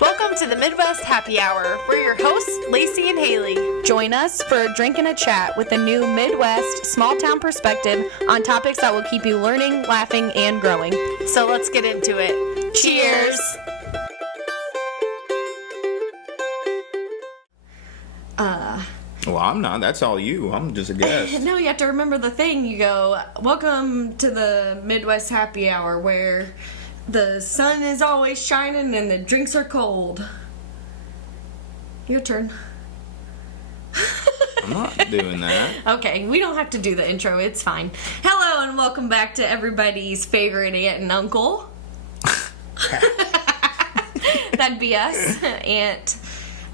Welcome to the Midwest Happy Hour. We're your hosts, Lacey and Hayley. Join us for a drink and a chat with a new Midwest small town perspective on topics that will keep you learning, laughing, and growing. So let's get into it. Cheers! Well, I'm not. That's all you. I'm just a guest. No, you have to remember the thing. You go, welcome to the Midwest Happy Hour where the sun is always shining and the drinks are cold. Your turn. I'm not doing that. Okay, we don't have to do the intro. It's fine. Hello and welcome back to everybody's favorite aunt and uncle. That'd be us. Aunt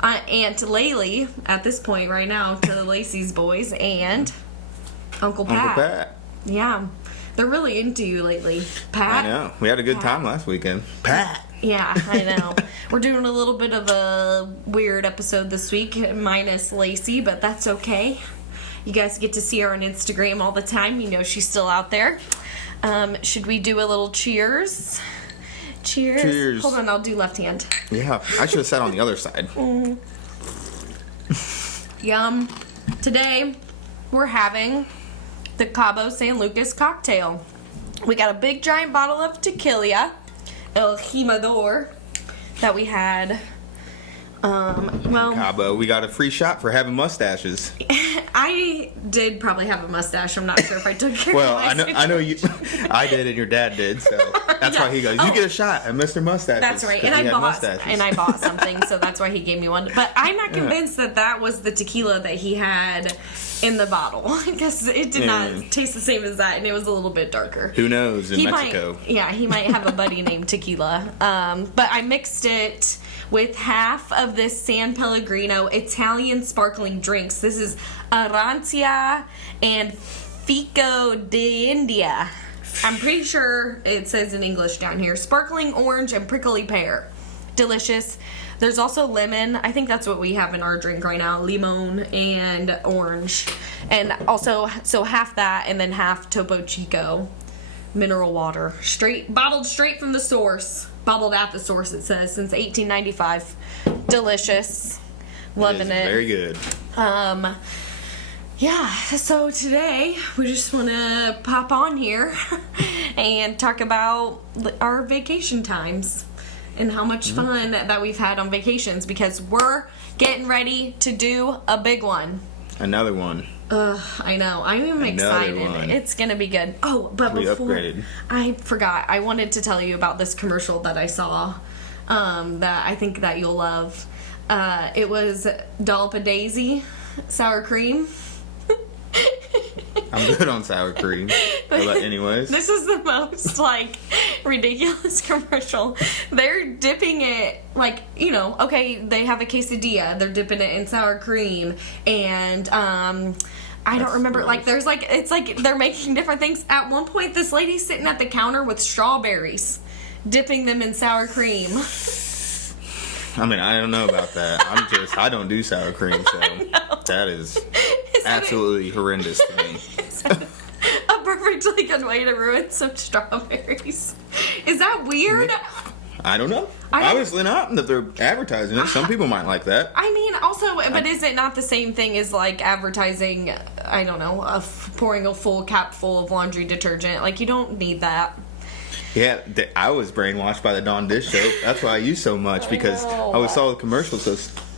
Hayley at this point right now to the Lacey's boys and Uncle Pat. Uncle Pat. Yeah. They're really into you lately. Pat. I know. We had a good time last weekend. Pat. Yeah, I know. We're doing a little bit of a weird episode this week, minus Lacey, but that's okay. You guys get to see her on Instagram all the time. You know she's still out there. Should we do a little cheers? Cheers. Cheers. Hold on, I'll do left hand. Yeah, I should have sat on the other side. Yum. Today, we're having the Cabo San Lucas cocktail. We got a big giant bottle of tequila, El Jimador, that we had. Cabo, we got a free shot for having mustaches. I did probably have a mustache. I'm not sure if I took care Well, of my I know you. I did, and your dad did, so that's why he goes. You get a shot at Mr. Mustaches. That's right, and I bought something, so that's why he gave me one. But I'm not convinced that was the tequila that he had in the bottle, because it did not taste the same as that, and it was a little bit darker. Who knows in Mexico? He might have a buddy named Tequila. But I mixed it with half of this San Pellegrino Italian sparkling drinks. This is Arancia and Fico de India. I'm pretty sure it says in English down here. Sparkling orange and prickly pear. Delicious. There's also lemon. I think that's what we have in our drink right now. Limon and orange. And also, so half that and then half Topo Chico mineral water. Bottled straight from the source. Bottled at the source, it says, since 1895. Delicious. Loving it. Very good. Yeah, so today we just want to pop on here and talk about our vacation times and how much fun that we've had on vacations, because we're getting ready to do a big one. Another one. I know. I'm excited. One. It's going to be good. Oh, but before upgraded. I forgot, I wanted to tell you about this commercial that I saw that I think that you'll love. It was Dollop a Daisy sour cream. I'm good on sour cream. But anyways. This is the most, ridiculous commercial. They're dipping it, they have a quesadilla. They're dipping it in sour cream. And, I don't remember, gross. It's like they're making different things. At one point, this lady's sitting at the counter with strawberries, dipping them in sour cream. I mean, I don't know about that. I don't do sour cream, so that is absolutely horrendous to me. A perfectly good way to ruin some strawberries. Is that weird? I don't know. Obviously not, that they're advertising it. Some people might like that. I mean, also, but is it not the same thing as, advertising, I don't know, pouring a full cap full of laundry detergent? You don't need that. Yeah, I was brainwashed by the Dawn dish soap. That's why I use so much, because I always saw the commercials, so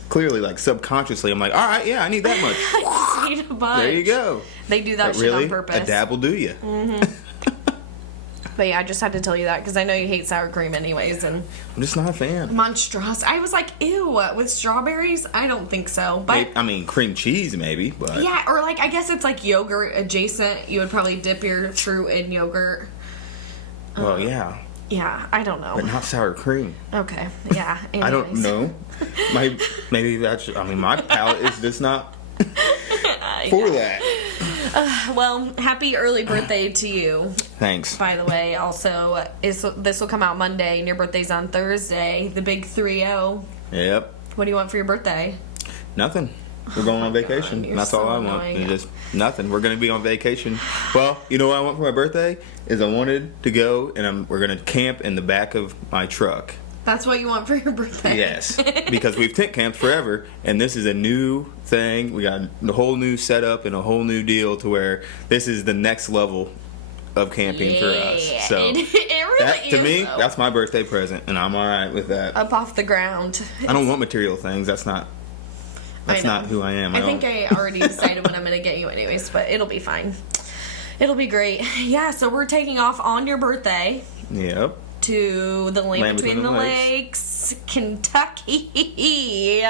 clearly, subconsciously, I'm like, all right, yeah, I need that much. I just need a bunch. There you go. They do that shit on purpose. A dab will do you. Mm-hmm. But yeah, I just had to tell you that, because I know you hate sour cream anyways, and I'm just not a fan. Monstrous. I was like, ew, with strawberries? I don't think so. But I mean, cream cheese maybe, but yeah, or I guess it's yogurt adjacent. You would probably dip your fruit in yogurt. Well, yeah. Yeah, I don't know. But not sour cream. Okay, yeah. Anyways. I don't know. Maybe that's, my palate is just not for that. Well, happy early birthday to you. Thanks. By the way, also, this will come out Monday, and your birthday's on Thursday, the big 3-0. Yep. What do you want for your birthday? Nothing. We're going on vacation. God, that's so all I want. annoying. Just nothing. We're going to be on vacation. Well, you know what I want for my birthday? Is I wanted to go and we're going to camp in the back of my truck. That's what you want for your birthday. Yes, because we've tent camped forever, and this is a new thing. We got a whole new setup and a whole new deal to where this is the next level of camping for us. So it really that, to is, me, though. that's my birthday present, and I'm all right with that. Up off the ground. I don't want material things. That's not who I am. I think I already decided what I'm going to get you anyways, but it'll be fine. It'll be great. Yeah, so we're taking off on your birthday. Yep. To the Land Between the Lakes, Kentucky.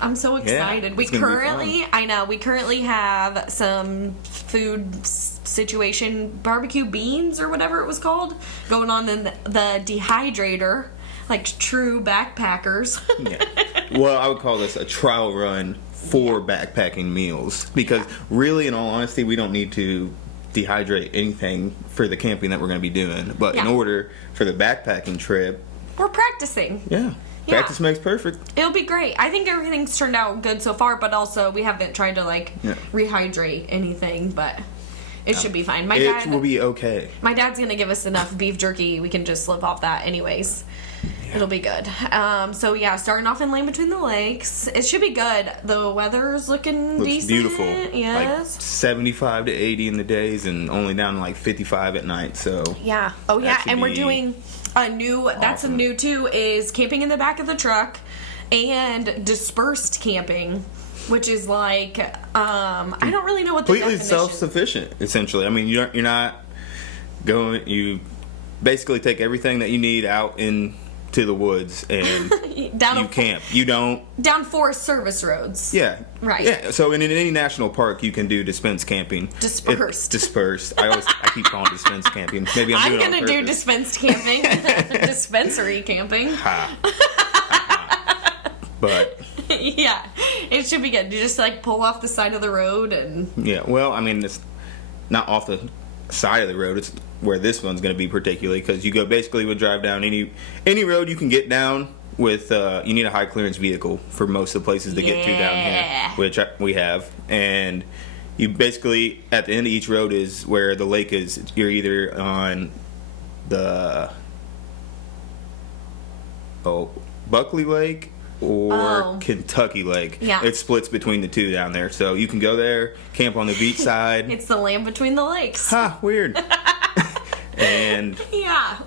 I'm so excited. Yeah, we currently have some food situation, barbecue beans or whatever it was called, going on in the dehydrator, like true backpackers. Yeah. Well, I would call this a trial run for backpacking meals, because really, in all honesty, we don't need to dehydrate anything for the camping that we're going to be doing. But in order for the backpacking trip, we're practicing. Yeah. Practice makes perfect. It'll be great. I think everything's turned out good so far, but also we haven't tried to rehydrate anything, but it should be fine. It will be okay. My dad's going to give us enough beef jerky. We can just live off that anyways. Yeah. It'll be good. So yeah, starting off in Land Between the Lakes. It should be good. The weather's looks decent. Beautiful. Yes. Like 75 to 80 in the days and only down to like 55 at night. So yeah. Oh yeah, and we're doing a new, that's a new too, is camping in the back of the truck and dispersed camping, which is like, I don't really know what the completely definition. Self-sufficient, essentially. I mean, you're not going, you basically take everything that you need out into the woods and you camp. You don't... Down Forest Service roads. Yeah. Right. Yeah, so in any national park, you can do dispense camping. Dispersed. Dispersed. I keep calling it dispense camping. Maybe I'm going to do dispensed camping. Dispensary camping. But... yeah, it should be good. You just like pull off the side of the road and... Yeah, well, I mean, it's not off the side of the road. It's where this one's going to be particularly, because you would drive down any road you can get down with. You need a high clearance vehicle for most of the places to get to down here, which we have. And you basically, at the end of each road is where the lake is. You're either on the Buckley Lake or Kentucky Lake. Yeah. It splits between the two down there. So you can go there, camp on the beach side. It's the Land Between the Lakes. Ha, weird. And yeah,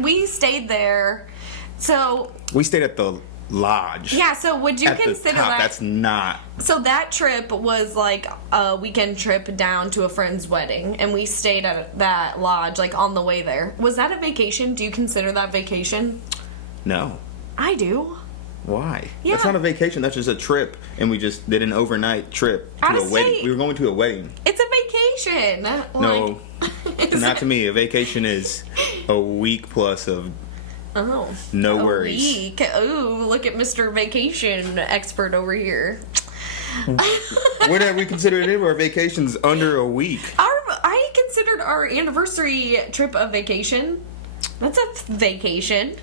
we stayed there. So we stayed at the lodge. Yeah, so would you consider that? That's not. So that trip was like a weekend trip down to a friend's wedding, and we stayed at that lodge like on the way there. Was that a vacation? Do you consider that vacation? No. I do. Why? Yeah. That's not a vacation. That's just a trip, and we just did an overnight trip to a wedding. We were going to a wedding. It's a vacation. No, not to me. A vacation is a week plus of no worries. A week. Ooh, look at Mr. Vacation expert over here. What have we considered any of our vacations under a week? I considered our anniversary trip a vacation. That's a vacation.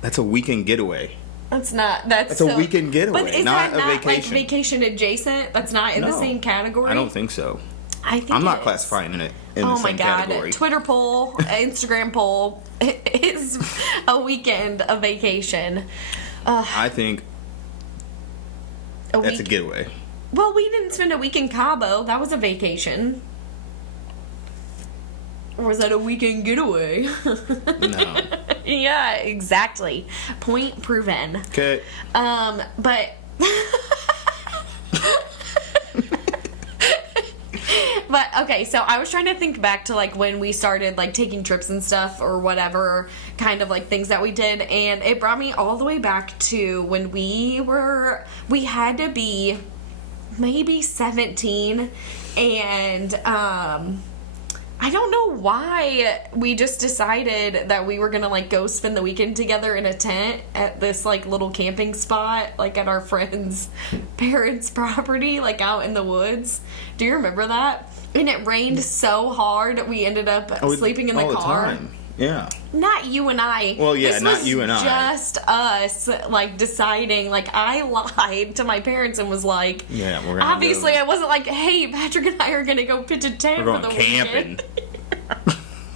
That's a weekend getaway. That's not. That's a weekend getaway, but is not that a not vacation. Like vacation adjacent? That's not in the same category. I don't think so. I think I'm not classifying it in the same category. Twitter poll, Instagram poll, is a weekend a vacation? I think that's a getaway. Well, we didn't spend a week in Cabo. That was a vacation. Or was that a weekend getaway? No. Yeah, exactly. Point proven. Okay. But but okay, so I was trying to think back to like when we started like taking trips and stuff or whatever kind of like things that we did, and it brought me all the way back to when we had to be maybe 17, and I don't know why we just decided that we were gonna like go spend the weekend together in a tent at this like little camping spot, like at our friend's parents' property, like out in the woods. Do you remember that? And it rained so hard we ended up sleeping in the car. Time. Yeah. Not you and I. Well, yeah, not you and I. Just us, like, deciding. Like, I lied to my parents and was like, yeah, we're gonna obviously, I wasn't like, hey, Patrick and I are going to go pitch a tent we're going for the camping. weekend.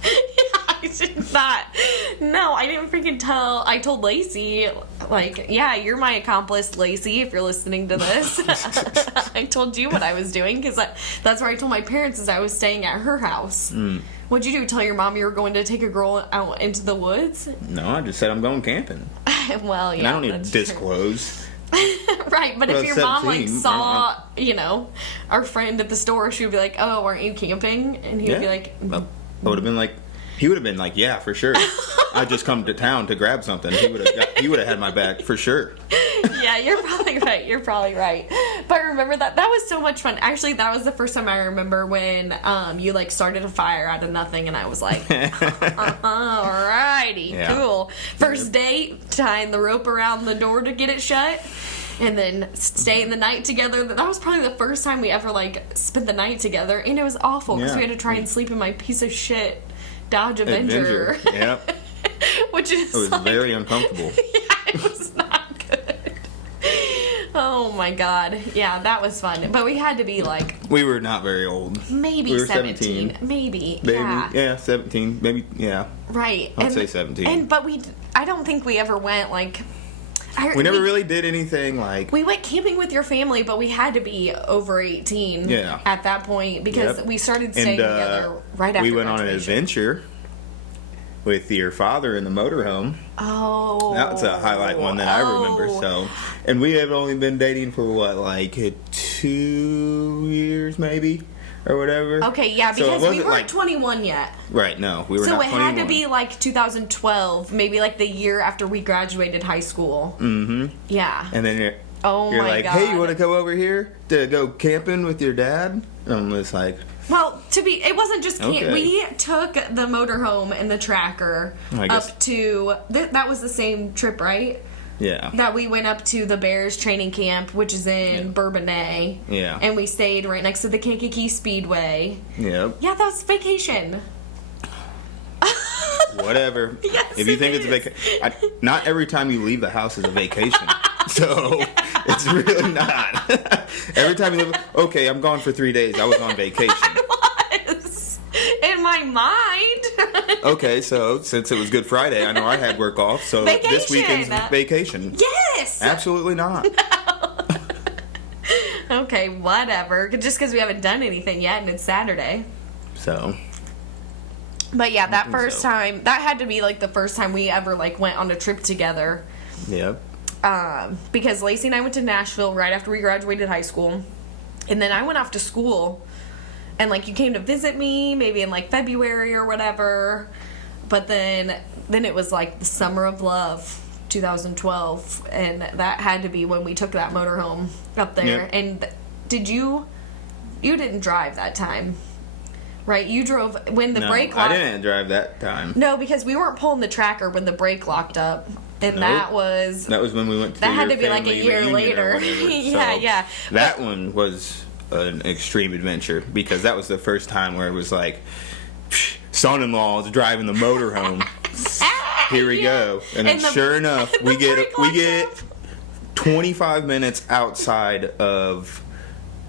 Yeah, I did not. No, I didn't freaking tell. I told Lacey, like, yeah, you're my accomplice, Lacey, if you're listening to this. I told you what I was doing because that's where I told my parents is I was staying at her house. What'd you do? Tell your mom you were going to take a girl out into the woods? No, I just said I'm going camping. Well, yeah. And I don't need to disclose. Right, but if your 17, mom like saw, our friend at the store, she would be like, "Oh, aren't you camping?" And he would be like, well, I would have been like, he would have been like, "Yeah, for sure. I just come to town to grab something." He would have had my back for sure. Yeah, you're probably right. You're probably right. But remember that was so much fun. Actually, that was the first time I remember when you like started a fire out of nothing, and I was like, "Alrighty, Yeah. cool." First date, tying the rope around the door to get it shut. And then staying the night together. That was probably the first time we ever, like, spent the night together. And it was awful because we had to try and sleep in my piece of shit Dodge Avenger. Yep. Which is It was very uncomfortable. Yeah, it was not good. Oh, my God. Yeah, that was fun. But we had to be, like... We were not very old. Maybe we were 17. Maybe. Yeah. Yeah. Yeah, 17. Maybe, yeah. Right. I'd say 17. But I don't think we ever went, like... We never really did anything like... We went camping with your family, but we had to be over 18 at that point because we started staying together right after we went on an graduation. adventure with your father in the motorhome. Oh. That's a highlight one that I remember. So, and we have only been dating for what, like 2 years maybe? Or whatever. Okay, yeah, because we weren't 21 yet. Right, no, we were so not 21. So it had to be like 2012, maybe like the year after we graduated high school. Mm-hmm. Yeah. And then you're my like, God. "Hey, you want to come over here to go camping with your dad?" And I'm just like... Well, it wasn't just camp. Okay. We took the motorhome and the tracker up to... That was the same trip, right? Yeah. That we went up to the Bears training camp, which is in Bourbonnais. Yeah. And we stayed right next to the Kankakee Speedway. Yep. Yeah, that was vacation. Whatever. Yes, if you think it's a vacation... Not every time you leave the house is a vacation. So, it's really not. Every time you leave... Okay, I'm gone for 3 days. I was on vacation. I was. In my mind. Okay, so since it was Good Friday, I know I had work off, so Vacation. This weekend's vacation. Yes! Absolutely not. Okay, whatever. Just because we haven't done anything yet and it's Saturday. So... But yeah, that first time, that had to be like the first time we ever like went on a trip together. Yep. Because Lacey and I went to Nashville right after we graduated high school. And then I went off to school. And like you came to visit me maybe in like February or whatever. But then it was like the summer of love, 2012. And that had to be when we took that motorhome up there. Yep. And you didn't drive that time. Right, you drove when the brake locked. I didn't drive that time. No, because we weren't pulling the tracker when the brake locked up, and that was when we went to that had your to be like a family year reunion later. or whatever. Yeah. That one was an extreme adventure because that was the first time where it was like, son-in-law is driving the motorhome. Here we go, and then sure enough, we get 25 minutes outside of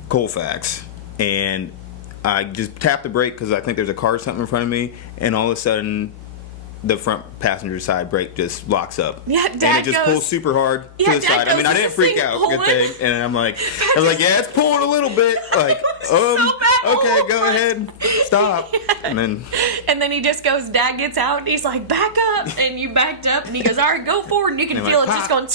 Colfax, and I just tapped the brake because I think there's a car or something in front of me, and all of a sudden, the front passenger side brake just locks up. Yeah, and it just pulls super hard to the side. I mean, I didn't freak out, good thing. And I'm like, yeah, it's pulling a little bit. Like, okay, go ahead, stop. Yeah. And then he just goes, Dad gets out, and he's like, back up, and you backed up, and he goes, all right, go forward, and you can feel it just going.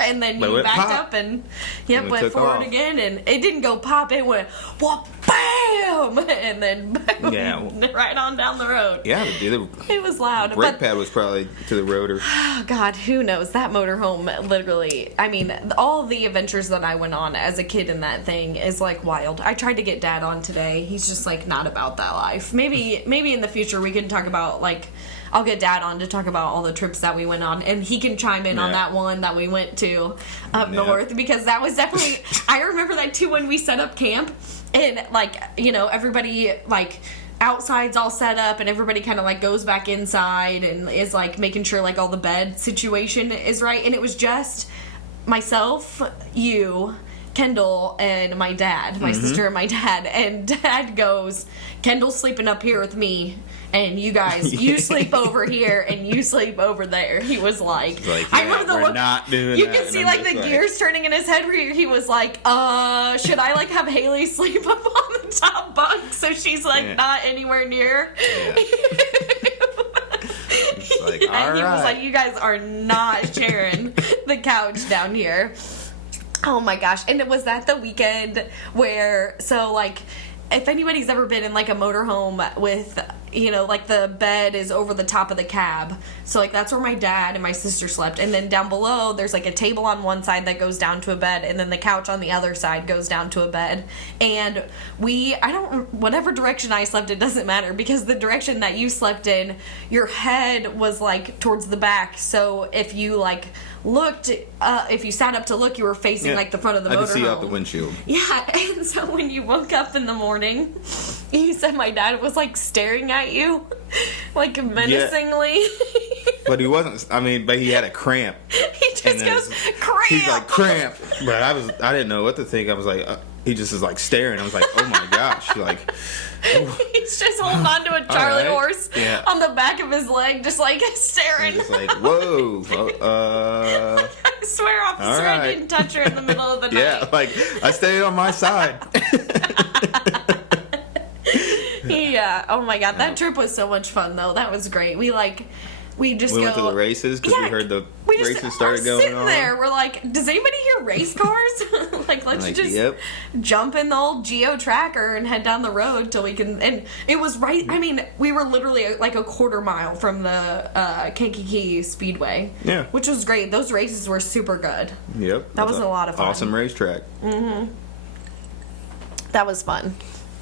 And then you backed up and went forward again, and it didn't go pop. It went bam, and then boom, right on down the road. Yeah, it was loud. The brake pad was probably to the road. Oh God, who knows? That motorhome, literally. I mean, all the adventures that I went on as a kid in that thing is like wild. I tried to get Dad on today. He's just like not about that life. Maybe in the future we can talk about like. I'll get Dad on to talk about all the trips that we went on, and he can chime in on that one that we went to up north, because that was definitely, I remember that too when we set up camp, and like, everybody like outside's all set up, and everybody kind of like goes back inside and is like making sure like all the bed situation is right, and it was just myself, you, Kendall and my dad, my sister and my dad, and Dad goes, Kendall's sleeping up here with me, and you guys, you sleep over here, and you sleep over there. He was like, I remember the look, not doing you that. could see like the gears turning in his head where he was like, should I like have Hayley sleep up on the top bunk so she's like not anywhere near? Yeah. It's like, And he was alright. like, you guys are not sharing the couch down here. Oh my gosh. And it was that the weekend where, so like, if anybody's ever been in like a motorhome with, you know, like the bed is over the top of the cab. So like that's where my dad and my sister slept. And then down below there's like a table on one side that goes down to a bed, and then the couch on the other side goes down to a bed. And whatever direction I slept, it doesn't matter, because the direction that you slept in, your head was like towards the back. So if you like looked, if you sat up to look, you were facing like the front of the motorhome. I could see out the windshield. Yeah, and so when you woke up in the morning, you said my dad was like staring at you, like menacingly. Yeah. But he wasn't. I mean, but he had a cramp. He just goes, cramp. He's like, cramp. But I didn't know what to think. I was like, he just is like staring. I was like, oh my gosh, like. He's just holding on to a Charlie horse on the back of his leg, just like staring. Just like, whoa. I swear, officer, I didn't touch her in the middle of the night. Yeah, like I stayed on my side. Yeah. Oh my God, that trip was so much fun though. That was great. We just went to the races because we heard the races started going sitting on. There, we're like, does anybody hear race cars? Like, let's just jump in the old Geo Tracker and head down the road till we can. And it was right. I mean, we were literally like a quarter mile from the Kankakee Speedway. Yeah, which was great. Those races were super good. Yep, that was a lot of fun. Awesome racetrack. That was fun.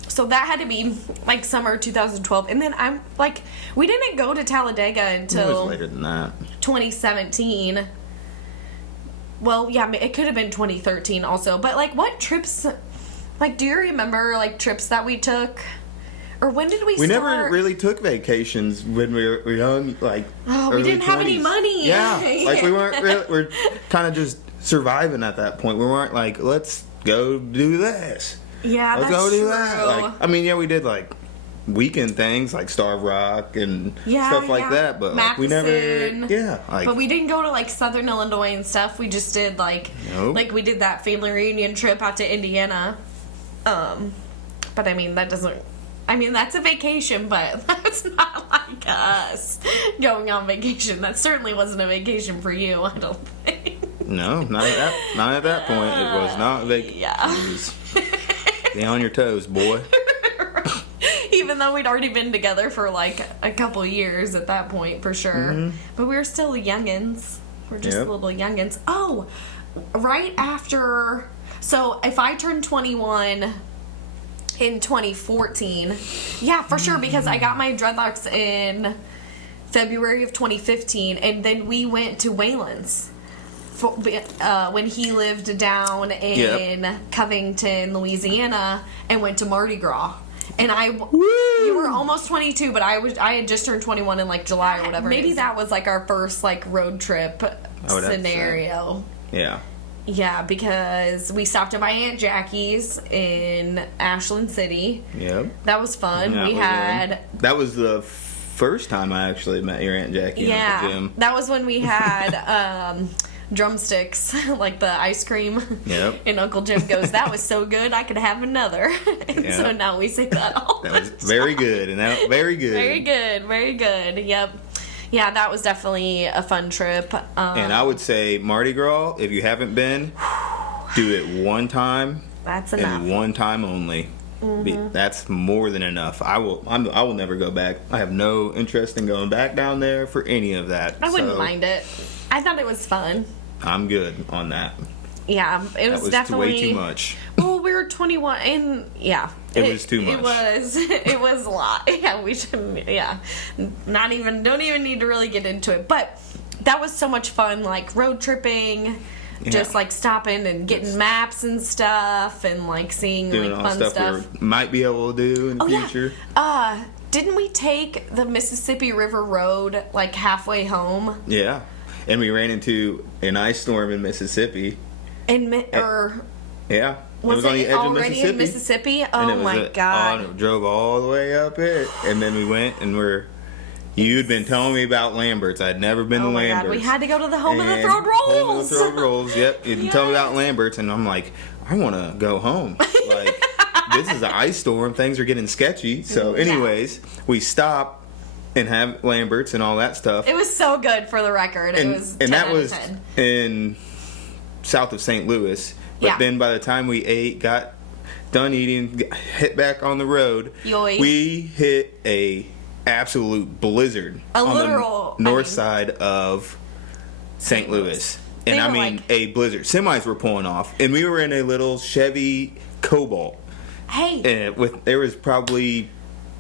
So that had to be like summer 2012, and then I'm like, we didn't go to Talladega until it was later than that. 2017. Well, yeah, it could have been 2013 also. But like, what trips? Like, do you remember like trips that we took, or when did we? We never really took vacations when we were young. Like, we didn't have any money. Yeah, like we weren't really. We're kind of just surviving at that point. We weren't like, let's go do this. Yeah, let's that's go do true. that. Like, I mean, yeah, we did like weekend things like Starved Rock and stuff like that, but like, we never. Yeah, like, but we didn't go to like Southern Illinois and stuff. We just did like we did that family reunion trip out to Indiana. But I mean that doesn't. I mean that's a vacation, but that's not like us going on vacation. That certainly wasn't a vacation for you. I don't think. No, not at that point. It was not a vacation. Yeah. Be on your toes, boy. Even though we'd already been together for like a couple years at that point, for sure. But we were still youngins. We're just little youngins. Oh, right after. So if I turned 21 in 2014, yeah, for sure, because I got my dreadlocks in February of 2015, and then we went to Wayland's. When he lived down in Covington, Louisiana, and went to Mardi Gras. And you were almost 22, but I had just turned 21 in like July or whatever. Maybe that was like our first like road trip scenario. Yeah. Yeah, because we stopped at my Aunt Jackie's in Ashland City. Yep. That was fun. That was the first time I actually met your Aunt Jackie at the gym. That was when we had drumsticks, like the ice cream. Yep. And Uncle Jim goes, that was so good, I could have another. And so now we say that all That was very good. And that very good. Very good. Very good. Yep. Yeah, that was definitely a fun trip. And I would say Mardi Gras, if you haven't been, do it one time. That's enough. And one time only. That's more than enough. I will never go back. I have no interest in going back down there for any of that. I wouldn't mind it. I thought it was fun. I'm good on that. Yeah, it was definitely way too much. Well, we were 21, and it was too much. It was a lot. Yeah, we shouldn't. Yeah, don't even need to really get into it. But that was so much fun, like road tripping. Yeah. Just like stopping and getting maps and stuff, and like seeing doing like all fun stuff we might be able to do in the future. Yeah. Didn't we take the Mississippi River Road like halfway home? Yeah, and we ran into an ice storm in Mississippi. Yeah. Was on the it edge of already in Mississippi? And Oh it was my God. Oh, it drove all the way up it. And then we went and you'd been telling me about Lambert's. I'd never been to Oh my Lambert's. God, we had to go to the home of the throwed Home of rolls. the throwed rolls, yep. You'd tell me about Lambert's, and I'm like, I want to go home. Like, this is an ice storm. Things are getting sketchy. So, anyways, we stop and have Lambert's and all that stuff. It was so good, for the record. It was 10 that out of was 10. in south of St. Louis. But Yeah. then by the time we ate, got done eating, hit back on the road, Yoy. we hit a absolute blizzard on literal, the north side of St. Louis. And They I were mean, like- a blizzard. Semis were pulling off, and we were in a little Chevy Cobalt. Hey. And there was probably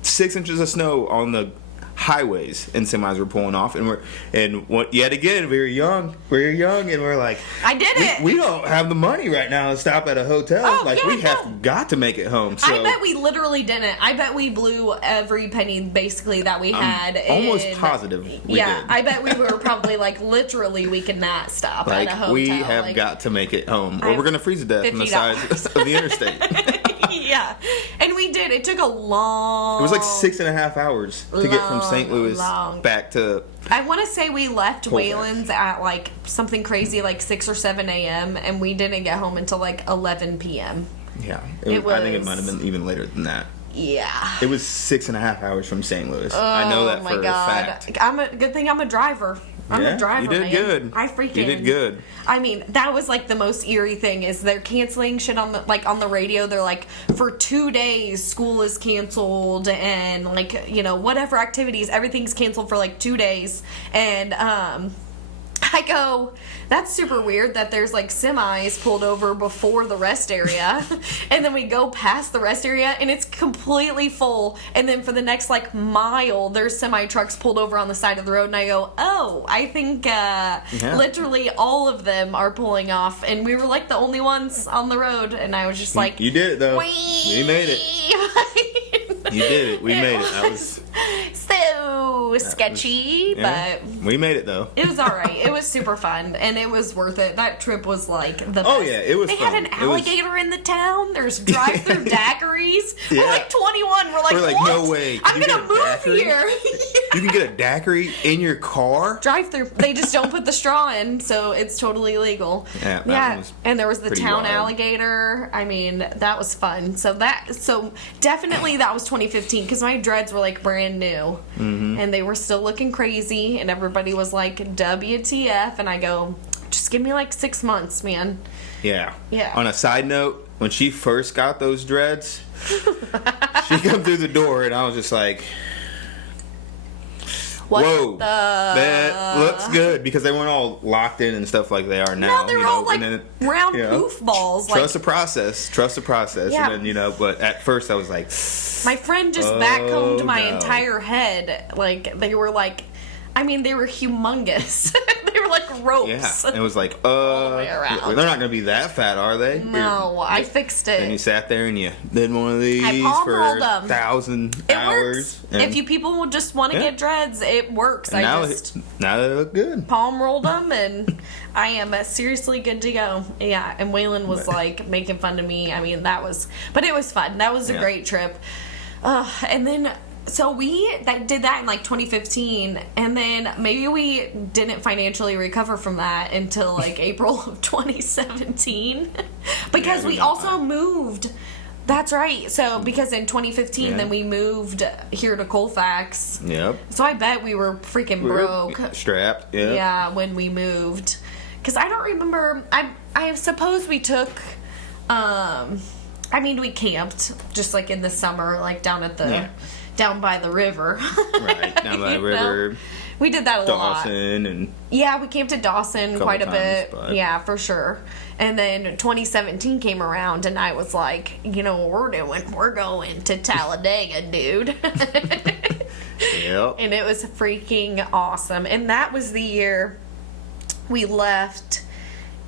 6 inches of snow on the highways, and semis were pulling off, yet again we were young, and we're like, I did it. We don't have the money right now to stop at a hotel. Oh, yeah, we have got to make it home. So I bet we literally didn't. I bet we blew every penny basically that we had. almost positive we did. I bet we were probably like literally we could not stop at a hotel. we have like, got to make it home, or we're gonna freeze to death on the side $50. of the interstate. Yeah, and we did. It took a long. It was like 6.5 hours to get from St. Louis long. back to. I want to say we left Colfax. Wayland's at like something crazy like 6 or 7 a.m. and we didn't get home until like 11 p.m. Yeah, It I think it was- might have been even later than that. Yeah. It was 6.5 hours from St. Louis. I know that for a fact. Good thing I'm a driver. I'm Yeah, a driver. you did man. good. I freaking. You did good. I mean, that was like the most eerie thing is they're canceling shit on the radio. They're like, for 2 days school is canceled and like, you know, whatever activities, everything's canceled for like 2 days. And I go, that's super weird that there's like semis pulled over before the rest area. And then we go past the rest area and it's completely full. And then for the next like mile, there's semi trucks pulled over on the side of the road. And I go, oh, I think literally all of them are pulling off. And we were like the only ones on the road. And I was just like, You did it though. Wee! We made it. You did it. We made it. That was so sketchy, yeah. but We made it though. it was alright. It was super fun, and it was worth it. That trip was like the best. Oh, yeah, it was They fun. had an It was- alligator in the town. There's drive-through daiquiris. Yeah. We're like 21. We're like, We're like, what? no way. Can I'm you gonna get a move daiquiri? here. You can get a daiquiri in your car. Drive-through. They just don't put the straw in, so it's totally legal. Yeah, that was and there was the pretty town wild. alligator. I mean, that was fun. So definitely that was 2015 because my dreads were like brand new, and they were still looking crazy, and everybody was like, "WTF?" And I go, "Just give me like 6 months, man." Yeah. Yeah. On a side note, when she first got those dreads, she come through the door, and I was just like, What "Whoa, the- that looks good," because they weren't all locked in and stuff like they are now. No, they're you all know, like and then, round you know, poof balls. Trust Like the process. Trust the process. Yeah. And then, but at first I was like, my friend just backcombed my no. entire head. Like they were like, I mean, they were humongous. They were like ropes. yeah. It was like, the way around. they're not going to be that fat, are they? No, I fixed it. Then you sat there and you did one of these palm for rolled 1,000 It hours. works. and- If you people would just want to Yeah. get dreads, it works. and I now, just now they look good. palm rolled them, and I am seriously good to go. Yeah, and Waylon was like making fun of me. I mean, but it was fun. That was a Yeah. great trip. And then. So we did that in like 2015, and then maybe we didn't financially recover from that until like April of 2017, because Yeah, we we also got moved. That's right. So because in 2015, Yeah. then we moved here to Colfax. Yep. So I bet we were freaking broke. Strapped. Yep. Yeah, when we moved, because I don't remember. I suppose we took. I mean, we camped just like in the summer, like down at the. Yeah. Down by the river. Right, down by the You know? river. We did that a lot. Dawson and Yeah, we camped at Dawson Couple quite a times, bit. but- Yeah, for sure. And then 2017 came around, and I was like, you know what we're doing? We're going to Talladega, dude. yep. And it was freaking awesome. And that was the year we left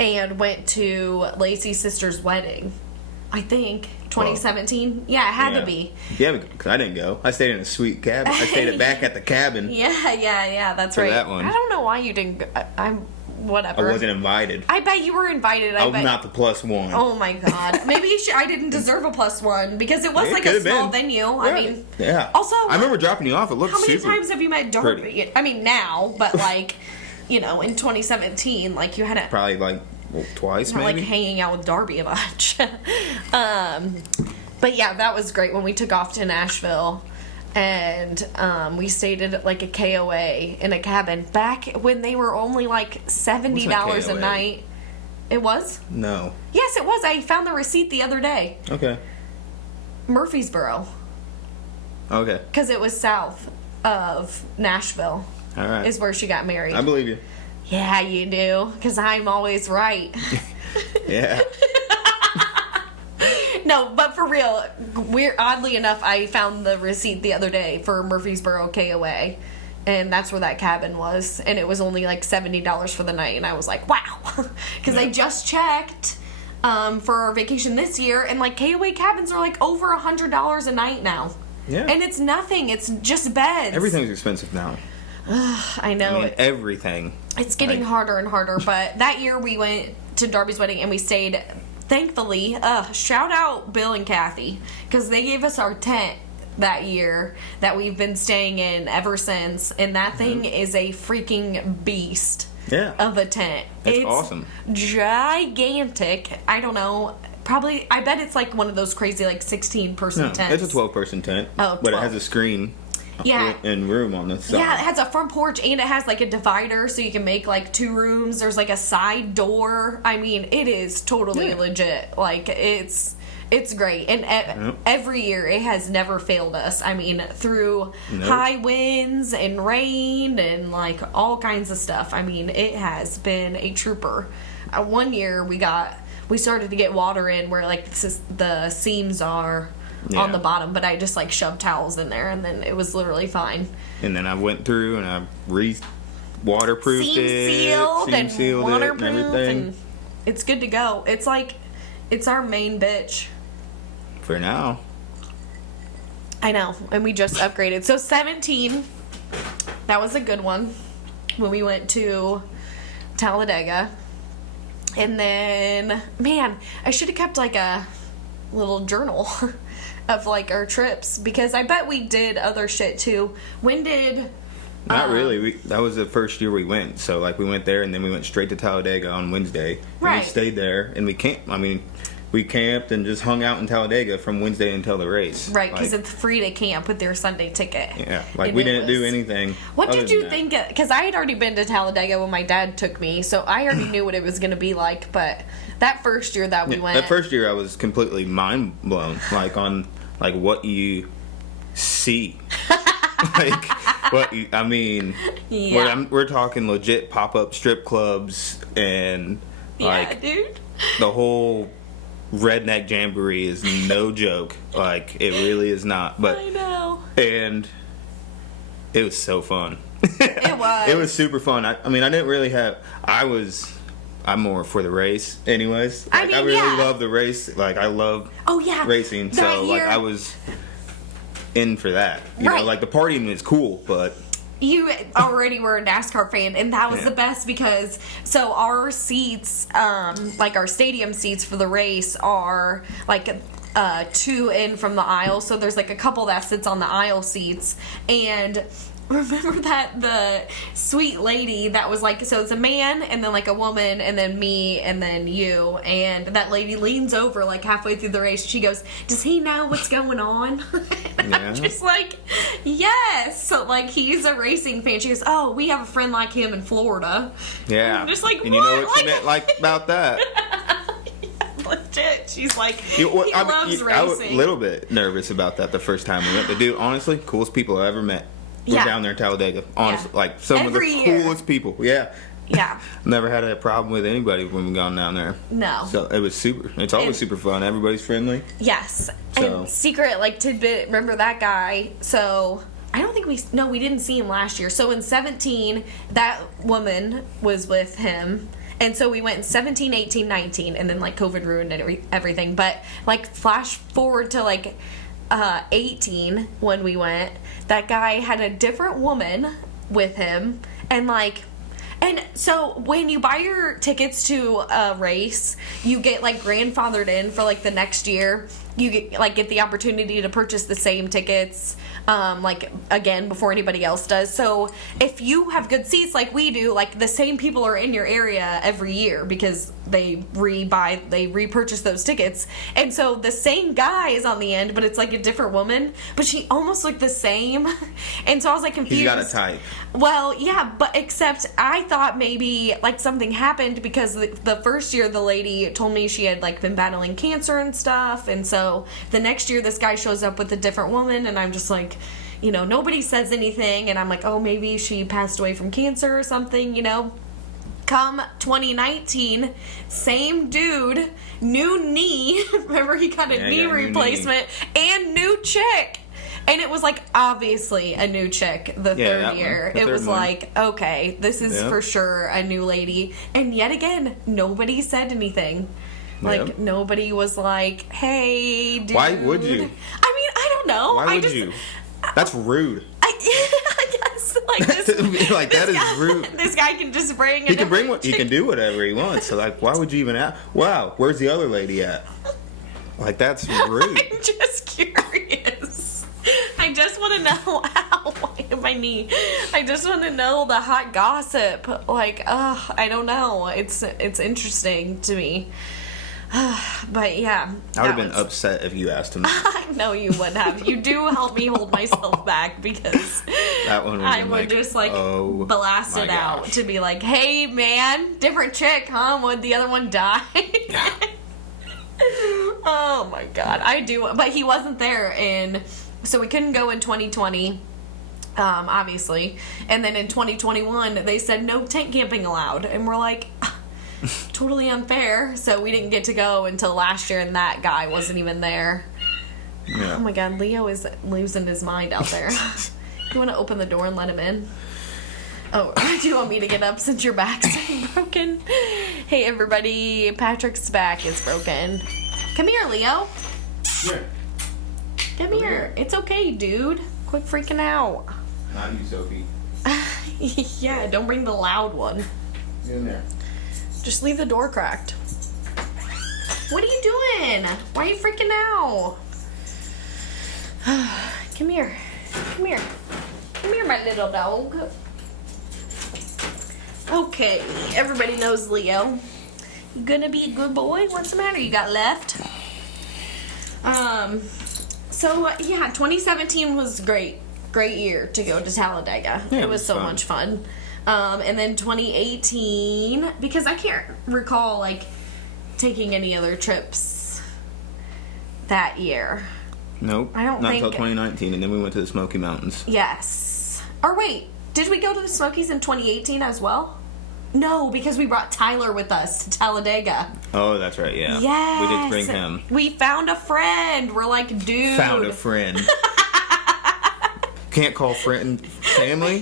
and went to Lacey's sister's wedding. I think 2017. Yeah, it had to be. Yeah, because I didn't go. I stayed in a sweet cabin. I stayed back at the cabin. Yeah, that's For right. that one. I don't know why you didn't go. whatever. I wasn't invited. I bet you were invited. I was not the +1. Oh my god. Maybe I didn't deserve a +1 because it was like a small venue. Right. I mean, yeah. Also, I remember dropping you off. It looked how many super times have you met Darby? pretty. I mean, now, but like, in 2017, like you had a probably like twice, maybe. Like hanging out with Darby a bunch. But yeah, that was great when we took off to Nashville. And we stayed at like a KOA in a cabin back when they were only like $70 a night. It was? No. Yes, it was. I found the receipt the other day. Okay. Murfreesboro. Okay. Because it was south of Nashville. All right. Is where she got married. I believe you. Yeah, you do. Because I'm always right. Yeah. No, but for real, oddly enough, I found the receipt the other day for Murfreesboro KOA, and that's where that cabin was, and it was only like $70 for the night, and I was like, wow, because I just checked for our vacation this year, and like KOA cabins are like over $100 a night now. Yeah. And it's nothing. It's just beds. Everything's expensive now. I know. I mean, everything. It's getting harder and harder, but that year we went to Darby's wedding, and we stayed... Thankfully, shout out Bill and Kathy, because they gave us our tent that year that we've been staying in ever since, and that thing is a freaking beast of a tent. It's awesome. Gigantic. I don't know. Probably, I bet it's like one of those crazy like 16-person tents. It's a 12-person tent. Oh, 12. But it has a screen. Yeah. And room on the side. Yeah, it has a front porch and it has like a divider so you can make like 2 rooms. There's like a side door. I mean, it is totally legit. Like, it's great. And every year it has never failed us. I mean, through high winds and rain and like all kinds of stuff. I mean, it has been a trooper. One year we started to get water in where like the seams are on the bottom, but I just like shoved towels in there and then it was literally fine. And then I went through and I waterproofed seam sealed and waterproof and everything. And it's good to go. It's like it's our main bitch. For now. I know, and we just upgraded. So 17, that was a good one when we went to Talladega. And then, man, I should have kept like a little journal of like our trips because I bet we did other shit too. When did Not really. That was the first year we went. So like we went there and then we went straight to Talladega on Wednesday. And we stayed there and we camped and just hung out in Talladega from Wednesday until the race. Right, because it's free to camp with your Sunday ticket. Yeah, like we didn't do anything. What did you think? Because I had already been to Talladega when my dad took me, so I already knew what it was going to be like. But that first year that we went, that first year I was completely mind blown, like on like what you see, like what you, I mean. Yeah. We're talking legit pop up strip clubs and like dude, the whole redneck jamboree is no joke. Like it really is not. But I know. And it was so fun. It was. It was super fun. I mean, I didn't really have. I'm more for the race, anyways. Like, I really love the race. Like I love. Racing. That so year, like I was in for that. You know, like the partying is cool, but. You already were a NASCAR fan, and that was the best because so our seats, like our stadium seats for the race, are like 2 in from the aisle. So there's like a couple that sits on the aisle seats, and remember that the sweet lady that was like, so it's a man and then like a woman and then me and then you, and that lady leans over like halfway through the race. She goes, "Does he know what's going on?" And I'm just like, yes. So like he's a racing fan. She goes, "Oh, we have a friend like him in Florida." Yeah. And I'm just like, and you know what she meant like about that? Legit. She's like, he loves racing. I was a little bit nervous about that the first time we went. But dude, honestly, coolest people I ever met. We're down there in Talladega. Honestly, like some of the coolest people. Yeah. Yeah. Never had a problem with anybody when we've gone down there. No. So it was super. It's always super fun. Everybody's friendly. Yes. So. And secret, like, tidbit, remember that guy? So, I don't think we didn't see him last year. So in 17, that woman was with him. And so we went in 17, 18, 19, and then like COVID ruined everything. But like flash forward to like 18 when we went, that guy had a different woman with him, and like And so when you buy your tickets to a race, you get like grandfathered in for like the next year. You get the opportunity to purchase the same tickets like again before anybody else does. So if you have good seats like we do, like the same people are in your area every year because they repurchase those tickets. And so the same guy is on the end, but it's like a different woman, but she almost looked the same. And so I was like confused. You got a type. Well, yeah, but except I thought maybe like something happened because the first year the lady told me she had like been battling cancer and stuff, and so the next year this guy shows up with a different woman, and I'm just like, nobody says anything, and I'm like, oh, maybe she passed away from cancer or something, Come 2019, same dude, new knee. Remember, he got a knee replacement and new chick. And it was like obviously a new chick the third year. It was like, okay, this is for sure a new lady. And yet again, nobody said anything. Like nobody was like, hey, dude. Why would you? I mean, I don't know. Why would you? That's rude. I guess like this, like that is rude. This guy can just bring. He can do whatever he wants. So like, why would you even ask? Wow, where's the other lady at? Like that's rude. I'm just curious. I just want to know how my knee. I just want to know the hot gossip. Like, I don't know. It's interesting to me. But yeah, I would have been upset if you asked him. I know you would have. You do help me hold myself back because that one I would just like blast it out to be like, "Hey, man, different chick, huh? Would the other one die?" Yeah. Oh my god, I do. But he wasn't there so we couldn't go in 2020. Obviously, and then in 2021 they said no tent camping allowed, and we're like. Totally unfair. So we didn't get to go until last year, and that guy wasn't even there. Yeah. Oh my god, Leo is losing his mind out there. You want to open the door and let him in? Oh, do you want me to get up since your back's broken? Hey everybody, Patrick's back is broken. Come here, Leo. Yeah. Come here. It's okay, dude. Quit freaking out. Not you, Sophie. Yeah, don't bring the loud one. Get in there. Just leave the door cracked. What are you doing? Why are you freaking out? Come here. Come here. Come here, my little dog. Okay, everybody knows Leo. You gonna be a good boy? What's the matter? You got left? So, yeah, 2017 was great. Great year to go to Talladega. Yeah, it was so much fun. And then 2018, because I can't recall, like, taking any other trips that year. Nope. I don't Not think... until 2019, and then we went to the Smoky Mountains. Yes. Or wait, did we go to the Smokies in 2018 as well? No, because we brought Tyler with us to Talladega. Oh, that's right, yeah. Yes. We did bring him. We found a friend. We're like, dude. Found a friend. Can't call friend family?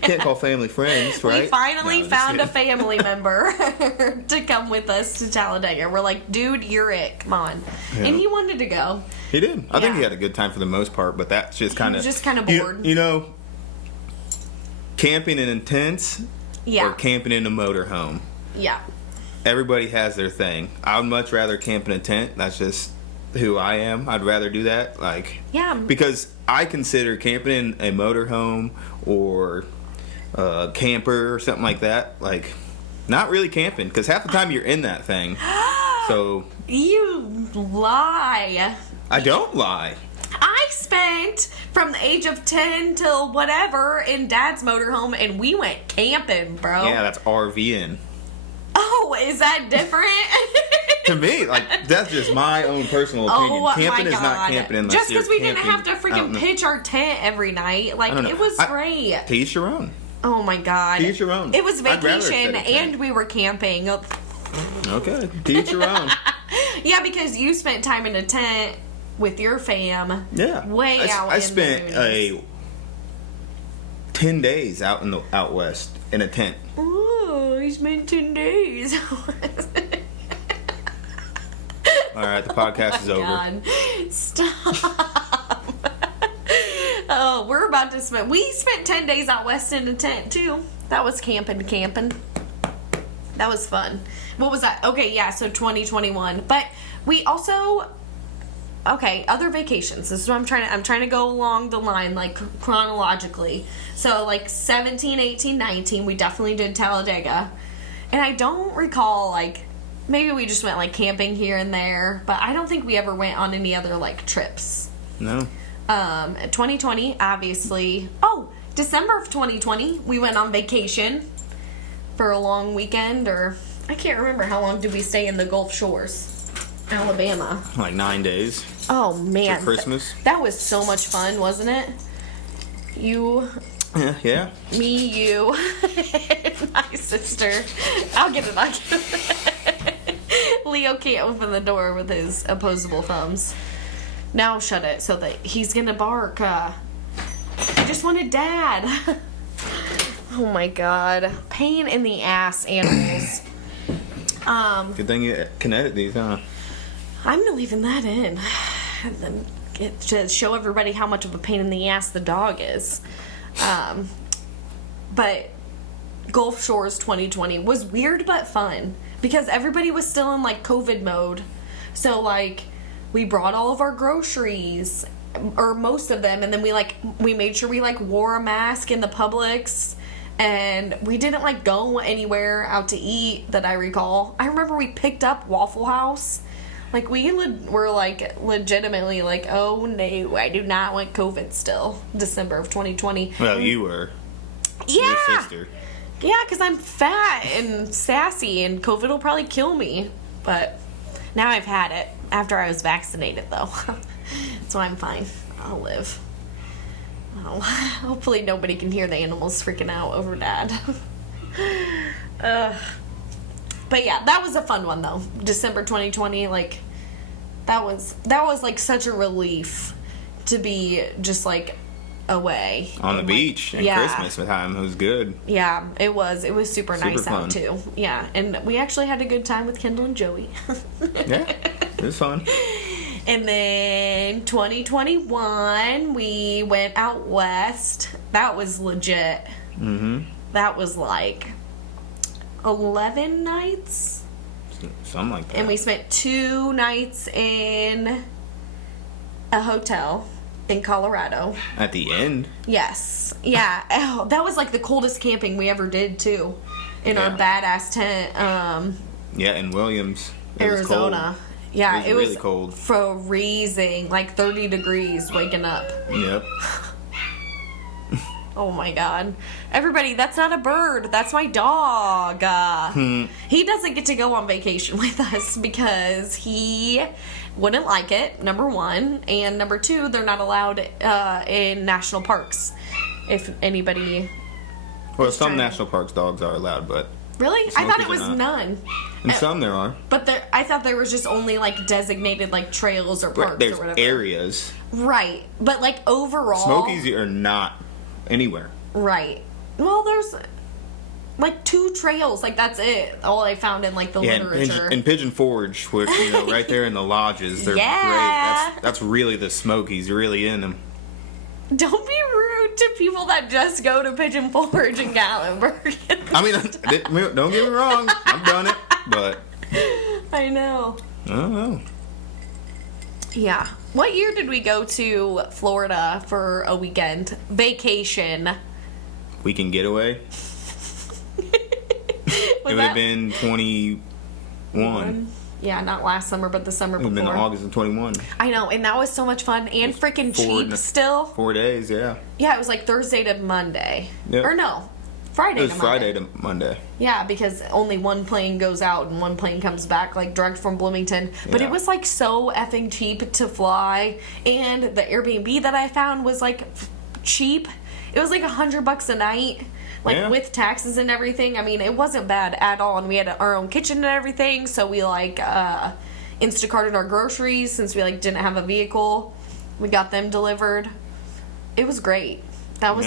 Can't call family friends, right? We finally found a family member to come with us to Talladega. We're like, dude, you're it. Come on. Yeah. And he wanted to go. He did. I think he had a good time for the most part, but that's just kind of... just kind of bored. You know, camping in tents or camping in a motorhome. Yeah. Everybody has their thing. I would much rather camp in a tent. That's just who I am. I'd rather do that. Like, yeah. Because I consider camping in a motorhome or a camper or something like that, like, not really camping. Because half the time you're in that thing. So... You lie. I don't lie. I spent from the age of 10 till whatever in Dad's motorhome, and we went camping, bro. Yeah, that's RVing. Oh, is that different? To me, like, that's just my own personal opinion. Camping is not camping unless just because we didn't camping have to freaking pitch our tent every night. Like, it was great. To each your own. Oh my god. To each your own. It was vacation and we were camping. Okay, to each your own. Yeah, because you spent time in a tent with your fam. Yeah. I spent 10 days out west in a tent. Ooh, he spent 10 days. All right, the podcast is over. God. Stop. Oh Oh, we're about to spend. We spent 10 days out west in a tent too. That was camping. That was fun. What was that? Okay, yeah. So 2021, but we also. Okay, other vacations. This is what I'm trying to go along the line, like, chronologically. So, like, 17, 18, 19, we definitely did Talladega. And I don't recall, like, maybe we just went, like, camping here and there. But I don't think we ever went on any other, like, trips. No. 2020, obviously. Oh, December of 2020, we went on vacation for a long weekend. Or, I can't remember how long did we stay in the Gulf Shores. Alabama. Like 9 days. Oh, man. For Christmas. That was so much fun, wasn't it? You, Yeah. me, you, and my sister. I'll get it. Leo can't open the door with his opposable thumbs. Now shut it so that he's gonna bark. I just wanted Dad. Oh my God. Pain in the ass animals. Good thing you can edit these, huh? I'm leaving that in. And then to show everybody how much of a pain in the ass the dog is. But Gulf Shores 2020 was weird but fun. Because everybody was still in, like, COVID mode. So, like, we brought all of our groceries. Or most of them. And then we made sure we, like, wore a mask in the Publix. And we didn't, like, go anywhere out to eat that I recall. I remember we picked up Waffle House. Like, we were, like, legitimately like, oh, no, I do not want COVID still. December of 2020. Well, you were. Yeah. Your sister. Yeah, because I'm fat and sassy, and COVID will probably kill me. But now I've had it after I was vaccinated, though. So I'm fine. I'll live. Oh, hopefully nobody can hear the animals freaking out over Dad. But yeah, that was a fun one though. December 2020, like that was like such a relief to be just like away On the beach and Christmas time. It was good. Yeah, it was. It was super nice fun. out too. Yeah, and we actually had a good time with Kendall and Joey. Yeah, it was fun. And then 2021, we went out west. That was legit. Mm-hmm. That was like 11 nights. Something like that. And we spent 2 nights in a hotel in Colorado. At the end. Yes. Yeah. Oh, that was like the coldest camping we ever did, too. In our badass tent. Yeah, in Williams. Arizona. Yeah, it was really cold. Freezing, like 30 degrees waking up. Yep. Oh my God. Everybody, that's not a bird. That's my dog. He doesn't get to go on vacation with us because he wouldn't like it, number one. And number two, they're not allowed in national parks. If anybody... Well, some national parks dogs are allowed, but... Really? I thought it was none. And some there are. But I thought there was just only, like, designated, like, trails or parks There's or whatever. areas. Right. But, like, overall... Smokies are not anywhere. Right. Well, there's, like, 2 trails. Like, that's it. All I found in, like, the literature. And Pigeon Forge, which, right there in the lodges. They're great. That's really the Smokies. You're really in them. Don't be rude to people that just go to Pigeon Forge and Gatlinburg. I mean, don't get me wrong. I've done it, but... I know. I don't know. Yeah. What year did we go to Florida for a weekend? Vacation. Weekend getaway? It would have been 21. Yeah, not last summer, but the summer It would before. have been August of 21. I know, and that was so much fun and freaking cheap still. 4 days, yeah. Yeah, it was like Thursday to Monday. Yep. Or no, Friday to Monday. It was Friday to Monday. Yeah, because only one plane goes out and one plane comes back, like direct from Bloomington. But it was like so effing cheap to fly, and the Airbnb that I found was like cheap. It was like $100 a night, like with taxes and everything. I mean, it wasn't bad at all, and we had our own kitchen and everything. So we like Instacarted our groceries since we like didn't have a vehicle. We got them delivered. It was great. That was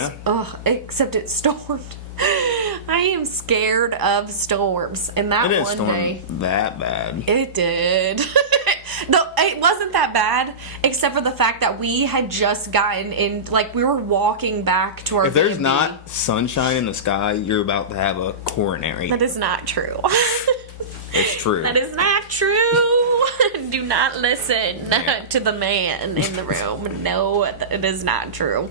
except it stormed. I am scared of storms, and that it didn't one storm day that bad. it did. It wasn't that bad, except for the fact that we had just gotten in, like, we were walking back to our If there's B&B. not sunshine in the sky, you're about to have a coronary. That is not true. It's true. That is not true. Do not listen to the man in the room. No, it is not true.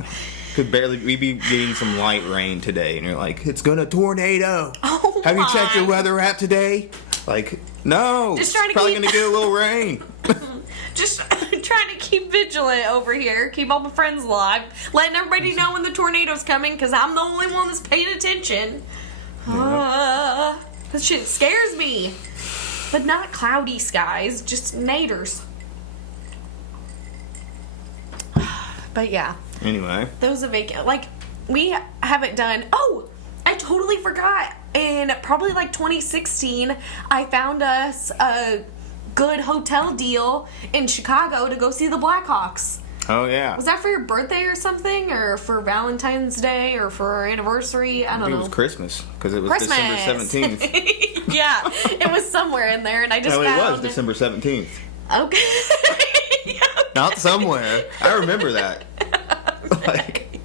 Could barely we be getting some light rain today, and you're like, it's gonna tornado. Oh, Have you checked your my. weather app today? Like, no. Just trying to it's probably keep- gonna get a little rain. Just trying to keep vigilant over here. Keep all my friends alive. Letting everybody know when the tornado's coming, because I'm the only one that's paying attention. This shit scares me. But not cloudy skies, just naders. But yeah. Anyway, Those are vacant. Like, we haven't done. Oh, I totally forgot. In probably like 2016, I found us a good hotel deal in Chicago to go see the Blackhawks. oh yeah, Was that for your birthday or something, or for Valentine's Day, or for our anniversary? I I don't think it know. was Christmas because it was Christmas. December 17th. Yeah, it was somewhere in there, and I just No, found. it was December 17th. Okay. Not somewhere. I remember that. Like,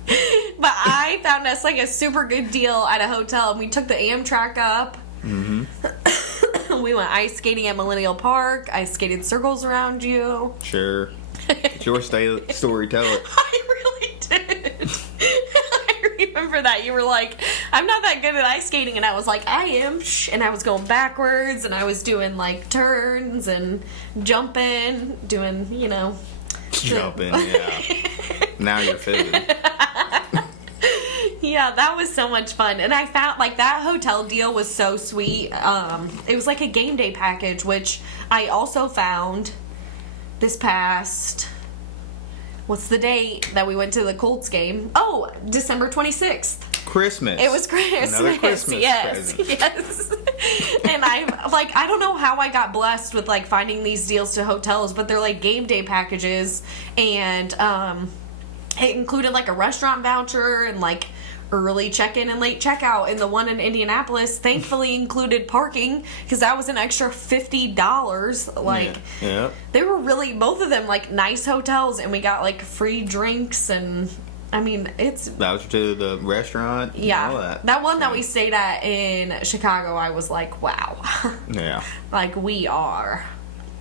But I found us like a super good deal at a hotel, and we took the Amtrak up. Mm-hmm. We went ice skating at Millennial Park. I skated circles around you. sure. It's your story, tell it. I really did. I remember that. You were like, I'm not that good at ice skating. And I was like, I am. And I was going backwards, and I was doing like turns and jumping, doing, Jumping, yeah. Now you're fibbing. Yeah, that was so much fun. And I found, like, that hotel deal was so sweet. It was like a game day package, which I also found this past... What's the date that we went to the Colts game? Oh, December 26th. Christmas. It was Christmas. Another Christmas yes, present. yes. And I'm like, I don't know how I got blessed with like finding these deals to hotels, but they're like game day packages, and it included like a restaurant voucher and like early check-in and late checkout. And the one in Indianapolis thankfully included parking, because that was an extra $50. Like, yeah. they were really, both of them, like nice hotels, and we got like free drinks, and I mean, it's... Voucher to the restaurant. Yeah, All that. that one that we stayed at in Chicago, I was like, wow. Yeah. Like, we are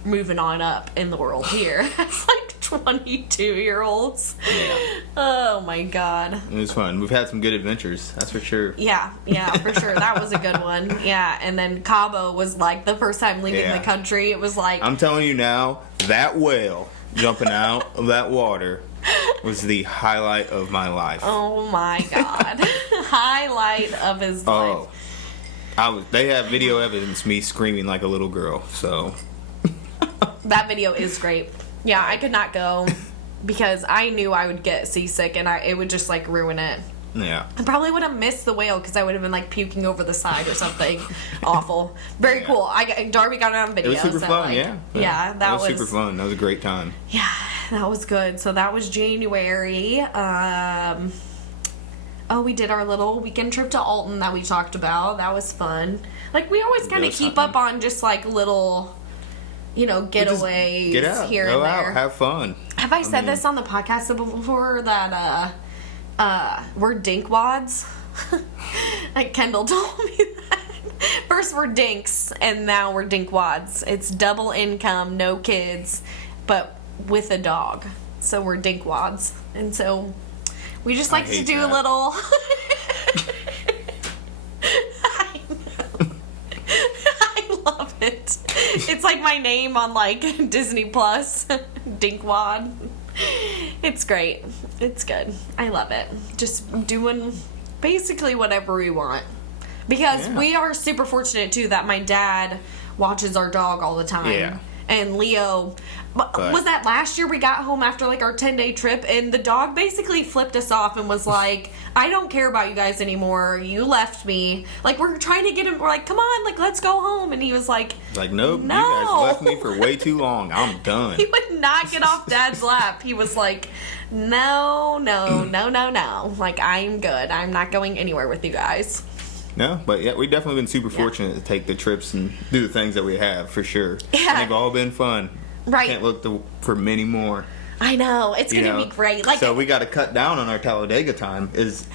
moving on up in the world here. It's like 22-year-olds. Yeah. Oh, my God. It was fun. We've had some good adventures, that's for sure. Yeah, for sure. That was a good one. Yeah, and then Cabo was like the first time leaving Yeah. the country. It was like... I'm telling you now, that whale jumping out of that water was the highlight of my life. Oh, my God. Highlight of his life. They have video evidence me screaming like a little girl, so... That video is great. Yeah, I could not go because I knew I would get seasick, and it would just like ruin it. Yeah. I probably would have missed the whale because I would have been like puking over the side or something. Awful. Very cool. Darby got it on video. It was super so, fun, like, yeah. Yeah, that was super fun. That was a great time. Yeah, that was good. So that was January. We did our little weekend trip to Alton that we talked about. That was fun. Like, we always kind of was keep fun. up on just like little, getaways Get out. here Go and out. there. Have fun. Have I said this on the podcast before that we're dinkwads? Like, Kendall told me that. First we're dinks, and now we're dinkwads. It's double income, no kids, but with a dog. So we're dinkwads. And so we just like to hate do a that. little... I love it. It's like my name on like Disney Plus. Dinkwad. It's great. It's good. I love it. Just doing basically whatever we want. Because Yeah. we are super fortunate too that my dad watches our dog all the time. Yeah. And Leo, But- was that last year we got home after like our 10-day trip, and the dog basically flipped us off and was like, I don't care about you guys anymore. You left me. Like, we're trying to get him, we're like, come on, like, let's go home. And he was like, Like, nope, No. you guys left me for way too long. I'm done. he would not get off Dad's lap. He was like, no. Like, I'm good. I'm not going anywhere with you guys. No, but yeah, we've definitely been super fortunate to take the trips and do the things that we have, for sure. Yeah. They've all been fun. Right. Can't look for many more. I know. It's going to be great. Like, so we got to cut down on our Talladega time.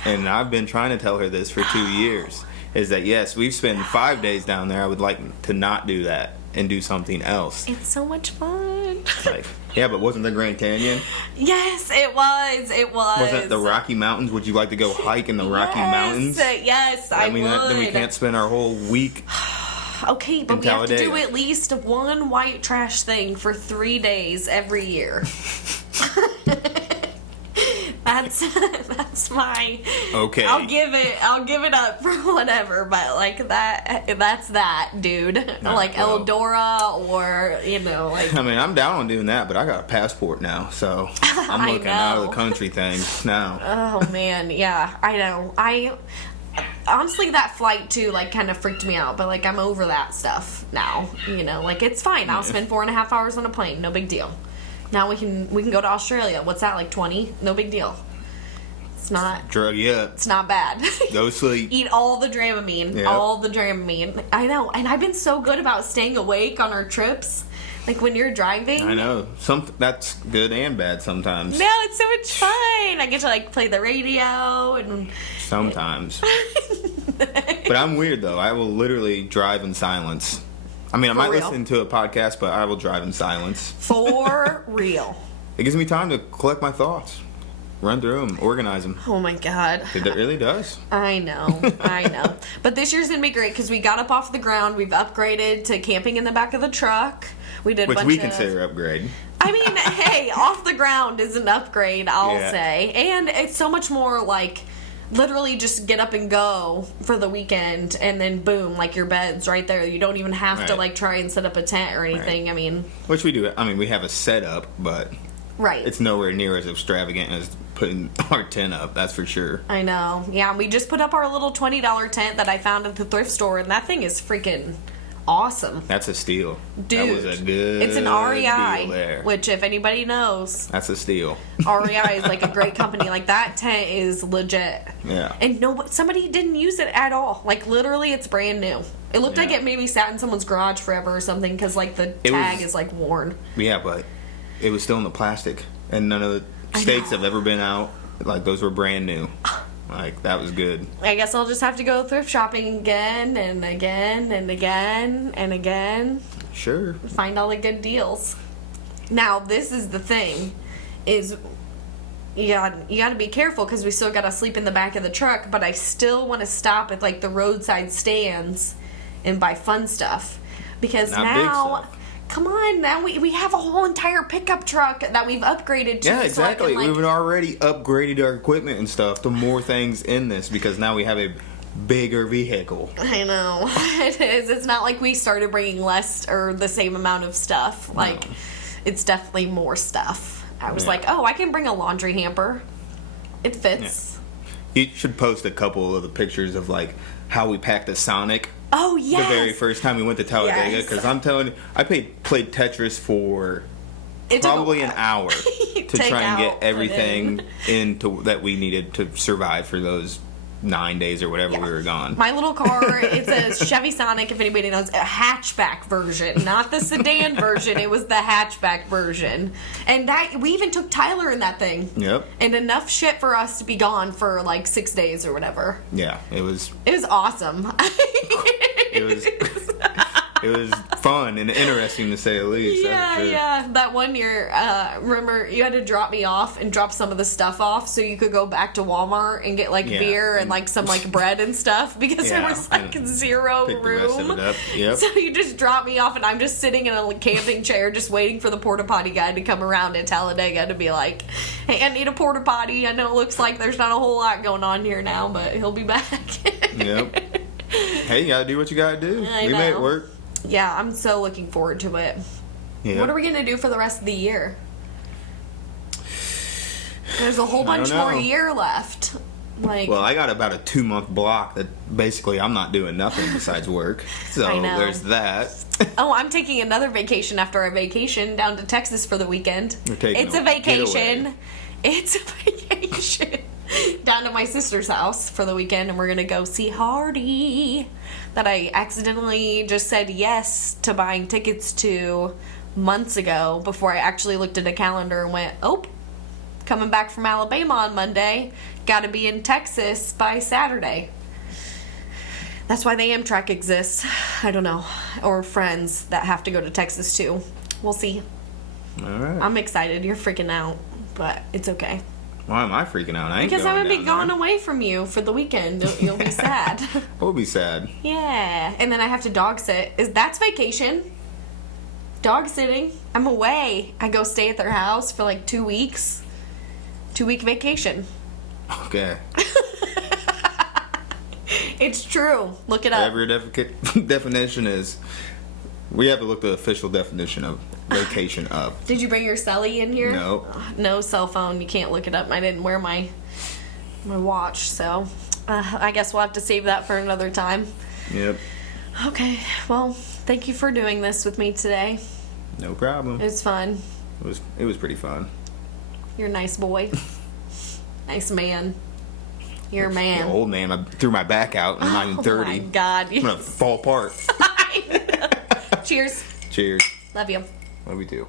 And I've been trying to tell her this for 2 years. Is that, yes, we've spent 5 days down there. I would like to not do that and do something else. It's so much fun. Like, yeah, but wasn't the Grand Canyon? Yes, it was. It was. Was it the Rocky Mountains? Would you like to go hike in the Rocky Mountains? Yes, I would. Then we can't spend our whole week. Okay, but we have to do at least one white trash thing for 3 days every year. That's my. Okay. I'll give it up for whatever, but like that's that, dude. Like well. Eldora or like. I mean, I'm down on doing that, but I got a passport now, so I'm looking out of the country things now. Oh man, yeah, I know. Honestly, that flight too, like, kind of freaked me out, but like I'm over that stuff now. Like it's fine. I'll spend 4.5 hours on a plane, no big deal. Now we can go to Australia. What's that, like 20? No big deal. It's not drug yet. It's not bad. Go sleep. Eat all the Dramamine. Yep. All the Dramamine. I know, and I've been so good about staying awake on our trips. Like when you're driving. I know. That's good and bad sometimes. No, it's so much fun. I get to like play the radio and. Sometimes. But I'm weird though. I will literally drive in silence. I mean, I might listen to a podcast, but I will drive in silence. For real. It gives me time to collect my thoughts, run through them, organize them. Oh my god. It really does. I know. But this year's gonna be great because we got up off the ground. We've upgraded to camping in the back of the truck. We did, which we consider upgrade. I mean, hey, off the ground is an upgrade, I'll say, and it's so much more like. Literally just get up and go for the weekend and then boom, like your bed's right there. You don't even have to like try and set up a tent or anything. Right. I mean, which we do. I mean, we have a setup, but it's nowhere near as extravagant as putting our tent up. That's for sure. I know. Yeah, we just put up our little $20 tent that I found at the thrift store, and that thing is freaking awesome. That's a steal. Dude, that was a good. It's an REI, deal there. Which if anybody knows, that's a steal. REI is like a great company. Like that tent is legit. Yeah. And somebody didn't use it at all. Like literally, it's brand new. It looked like it maybe sat in someone's garage forever or something because like the tag is like worn. Yeah, but it was still in the plastic, and none of the stakes have ever been out. Like those were brand new. Like, that was good. I guess I'll just have to go thrift shopping again and again and again and again. Sure. Find all the good deals. Now, this is the thing, is you got to be careful because we still got to sleep in the back of the truck, but I still want to stop at, like, the roadside stands and buy fun stuff. Because Not big stuff. Come on, now we have a whole entire pickup truck that we've upgraded to. Yeah, exactly. So We've already upgraded our equipment and stuff to more things in this because now we have a bigger vehicle. I know. It is. It's not like we started bringing less or the same amount of stuff. Like, it's definitely more stuff. I was like, I can bring a laundry hamper. It fits. Yeah. You should post a couple of the pictures of, like, how we packed a Sonic. Oh, yes. The very first time we went to Talladega, because I'm telling you, I played Tetris for probably an hour to try and get everything into that we needed to survive for those 9 days or whatever we were gone. My little car, it's a Chevy Sonic, if anybody knows, a hatchback version, not the sedan version. It was the hatchback version, and we even took Tyler in that thing. Yep. And enough shit for us to be gone for like 6 days or whatever. Yeah, it was awesome. It was fun and interesting to say the least. Yeah. That one year, remember, you had to drop me off and drop some of the stuff off so you could go back to Walmart and get, like, beer and, like, some, like, bread and stuff because there was, like, zero room. The rest of it up. Yep. So you just drop me off and I'm just sitting in a camping chair just waiting for the porta potty guy to come around at Talladega to be like, hey, I need a porta potty. I know it looks like there's not a whole lot going on here now, but he'll be back. Yep. Hey, you gotta do what you gotta do. We made it work. Yeah, I'm so looking forward to it. Yep. What are we going to do for the rest of the year? There's a whole bunch more year left. Well, I got about a 2-month block that basically I'm not doing nothing besides work. So there's that. Oh, I'm taking another vacation after our vacation down to Texas for the weekend. It's a vacation. It's a vacation. Down to my sister's house for the weekend, and we're going to go see Hardy. That I accidentally just said yes to buying tickets to months ago before I actually looked at a calendar and went, oh, coming back from Alabama on Monday, got to be in Texas by Saturday. That's why the Amtrak exists. I don't know. Or friends that have to go to Texas too. We'll see. All right. I'm excited. You're freaking out, but it's okay. Why am I freaking out? I ain't Because I'm going going to be down going away from you for the weekend. You'll be sad. there. We'll be sad. Yeah. And then I have to dog sit. That's vacation. Dog sitting. I'm away. I go stay at their house for like 2 weeks. 2-week vacation. Okay. It's true. Look it up. Whatever your definition is. We have to look the official definition of vacation up. Did you bring your celly in here? No. No cell phone. You can't look it up. I didn't wear my watch, so I guess we'll have to save that for another time. Yep. Okay. Well, thank you for doing this with me today. No problem. It's fun. It was pretty fun. You're a nice boy. Nice man. You're a man. The old man, I threw my back out and I'm not even 30. Oh my God. I'm gonna fall apart. Cheers. Cheers. Love you. Love you too.